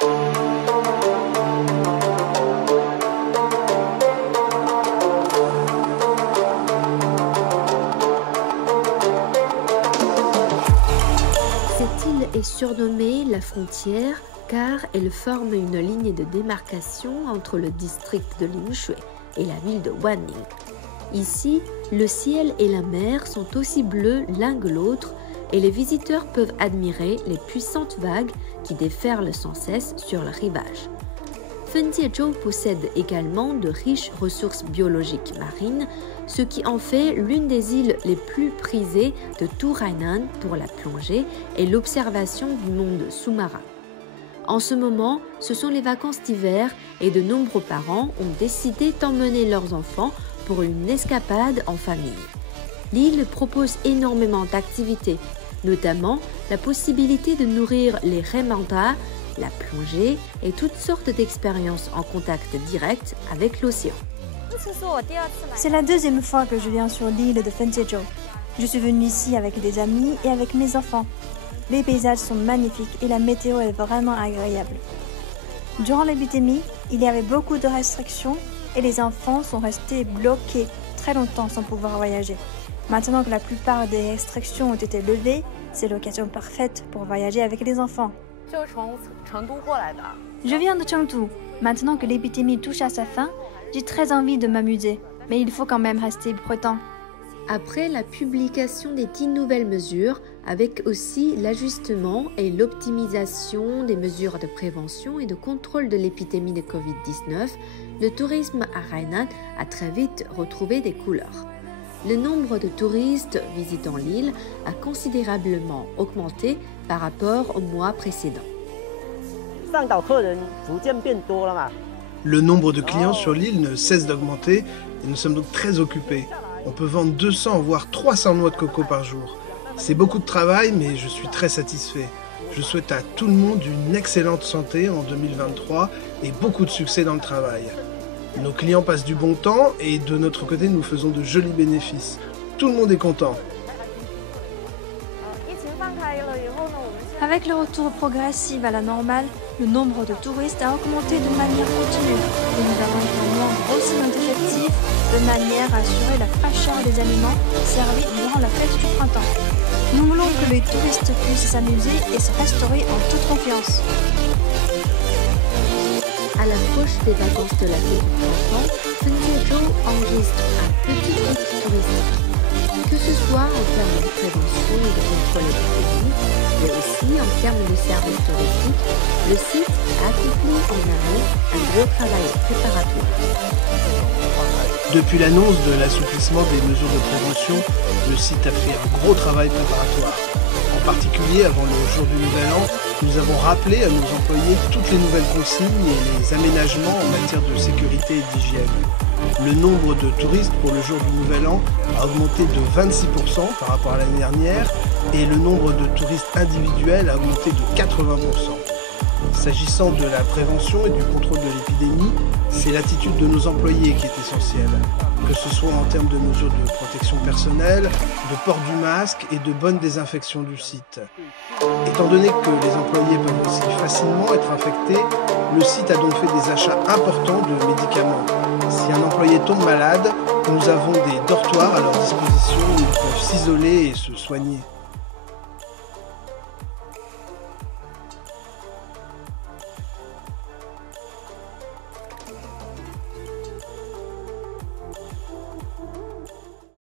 Cette île est surnommée la frontière car elle forme une ligne de démarcation entre le district de Lingshui et la ville de Wanning. Ici, le ciel et la mer sont aussi bleus l'un que l'autre et les visiteurs peuvent admirer les puissantes vagues qui déferlent sans cesse sur le rivage. Fenjiezhou possède également de riches ressources biologiques marines, ce qui en fait l'une des îles les plus prisées de tout Hainan pour la plongée et l'observation du monde sous-marin. En ce moment, ce sont les vacances d'hiver et de nombreux parents ont décidé d'emmener leurs enfants pour une escapade en famille. L'île propose énormément d'activités, notamment la possibilité de nourrir les raimentas, la plongée et toutes sortes d'expériences en contact direct avec l'océan. C'est la deuxième fois que je viens sur l'île de Fenjiezhou. Je suis venue ici avec des amis et avec mes enfants. Les paysages sont magnifiques et la météo est vraiment agréable. Durant l'épidémie, il y avait beaucoup de restrictions et les enfants sont restés bloqués très longtemps sans pouvoir voyager. Maintenant que la plupart des restrictions ont été levées, c'est l'occasion parfaite pour voyager avec les enfants. Je viens de Chengdu. Maintenant que l'épidémie touche à sa fin, j'ai très envie de m'amuser, mais il faut quand même rester prudent. Après la publication des 10 nouvelles mesures, avec aussi l'ajustement et l'optimisation des mesures de prévention et de contrôle de l'épidémie de Covid-19, le tourisme à Hainan a très vite retrouvé des couleurs. Le nombre de touristes visitant l'île a considérablement augmenté par rapport au mois précédent. Le nombre de clients sur l'île ne cesse d'augmenter et nous sommes donc très occupés. On peut vendre 200 voire 300 noix de coco par jour. C'est beaucoup de travail, mais je suis très satisfait. Je souhaite à tout le monde une excellente santé en 2023 et beaucoup de succès dans le travail. Nos clients passent du bon temps et de notre côté, nous faisons de jolis bénéfices. Tout le monde est content. Avec le retour progressif à la normale, le nombre de touristes a augmenté de manière continue et nous avons également grossi notre effectif de manière à assurer la fraîcheur des aliments servis durant la fête du printemps. Nous voulons que les touristes puissent s'amuser et se restaurer en toute confiance. À l'approche des vacances de la fête du printemps, Fenjiezhou enregistre un petit pic touristique. Que ce soit en termes de prévention et de contrôle épidémique, mais aussi en termes de services touristiques, le site a accompli en amont un gros travail préparatoire. Depuis l'annonce de l'assouplissement des mesures de prévention, le site a fait un gros travail préparatoire. En particulier, avant le jour du Nouvel An, nous avons rappelé à nos employés toutes les nouvelles consignes et les aménagements en matière de sécurité et d'hygiène. Le nombre de touristes pour le jour du Nouvel An a augmenté de 26% par rapport à l'année dernière et le nombre de touristes individuels a augmenté de 80%. S'agissant de la prévention et du contrôle de l'épidémie, c'est l'attitude de nos employés qui est essentielle, que ce soit en termes de mesures de protection personnelle, de port du masque et de bonne désinfection du site. Étant donné que les employés peuvent aussi facilement être infectés, le site a donc fait des achats importants de médicaments. Si un employé tombe malade, nous avons des dortoirs à leur disposition où ils peuvent s'isoler et se soigner.